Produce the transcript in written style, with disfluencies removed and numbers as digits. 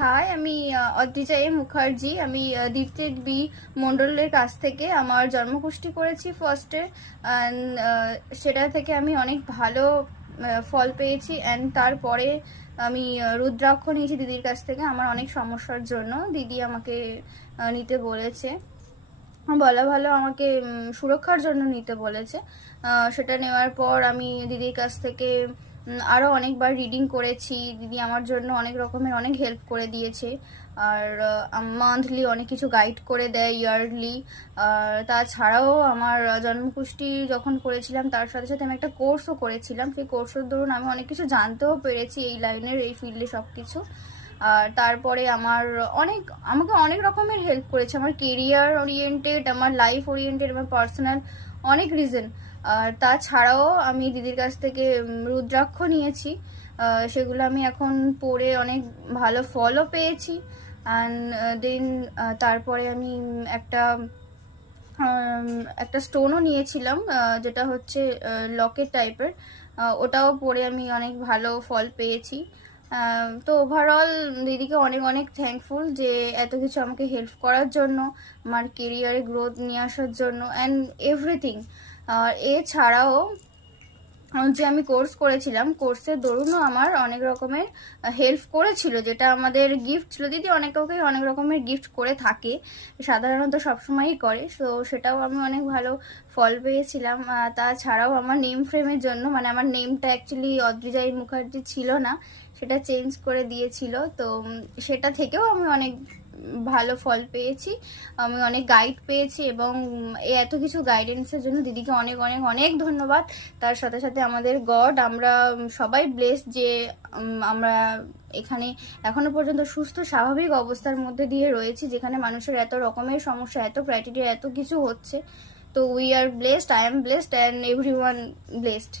High, আমি অদ্রিজা মুখার্জি। আমি দীপ্তিক B মণ্ডলের কাছ থেকে আমার জন্মকুষ্টি করেছি ফার্স্টে, অ্যান্ড সেটা থেকে আমি অনেক ভালো ফল পেয়েছি। অ্যান্ড তারপরে আমি রুদ্রাক্ষ নিয়েছি দিদির কাছ থেকে আমার অনেক সমস্যার জন্য। দিদি আমাকে নিতে বলেছে, বলা ভালো, আমাকে সুরক্ষার জন্য নিতে বলেছে। সেটা নেওয়ার পর আমি দিদির কাছ থেকে আরও অনেকবার রিডিং করেছি। দিদি আমার জন্য অনেক রকমের অনেক হেল্প করে দিয়েছে, আর মান্থলি অনেক কিছু গাইড করে দেয়, ইয়ারলি। আর তাছাড়াও আমার জন্মকুষ্টি যখন করেছিলাম তার সাথে সাথে আমি একটা কোর্সও করেছিলাম। সেই কোর্সের দরুন আমি অনেক কিছু জানতেও পেরেছি এই লাইনের, এই ফিল্ডে সব কিছু। আর তারপরে আমাকে অনেক রকমের হেল্প করেছে, আমার কেরিয়ার ওরিয়েন্টেড, আমার লাইফ ওরিয়েন্টেড, আমার পার্সোনাল অনেক রিজন। আর তাছাড়াও আমি দিদির কাছ থেকে রুদ্রাক্ষ নিয়েছি, সেগুলো আমি এখন পরে অনেক ভালো ফলও পেয়েছি। অ্যান্ড দেন তারপরে আমি একটা স্টোনও নিয়েছিলাম, যেটা হচ্ছে লকেট টাইপের। ওটাও পরে আমি অনেক ভালো ফল পেয়েছি। তো ওভারঅল দিদিকে অনেক অনেক থ্যাঙ্কফুল যে এত কিছু আমাকে হেল্প করার জন্য, আমার কেরিয়ারে গ্রোথ নিয়ে আসার জন্য, অ্যান্ড এভরিথিং। আর এছাড়াও যে আমি কোর্স করেছিলাম, কোর্সের দরুনও আমার অনেক রকমের হেল্প করেছিল, যেটা আমাদের গিফট ছিল। দিদি অনেক কাউকে অনেক রকমের গিফট করে থাকে, সাধারণত সবসময়ই করে। তো সেটাও আমি অনেক ভালো ফল পেয়েছিলাম। তাছাড়াও আমার নেম ফ্রেমের জন্য, মানে আমার নেমটা অ্যাকচুয়ালি অদ্রিজা মুখার্জি ছিল না, সেটা চেঞ্জ করে দিয়েছিল। তো সেটা থেকেও আমি অনেক ভালো ফল পেয়েছি, আমি অনেক গাইড পেয়েছি। এবং এত কিছু গাইডেন্সের জন্য দিদিকে অনেক অনেক অনেক ধন্যবাদ। তার সাথে সাথে আমাদের গড, আমরা সবাই ব্লেসড যে আমরা এখানে এখনো পর্যন্ত সুস্থ স্বাভাবিক অবস্থার মধ্যে দিয়ে রয়েছি, যেখানে মানুষের এত রকমের সমস্যা, এত ক্রাইটেরিয়া, এত কিছু হচ্ছে। তো we are blessed, I am blessed, and everyone blessed.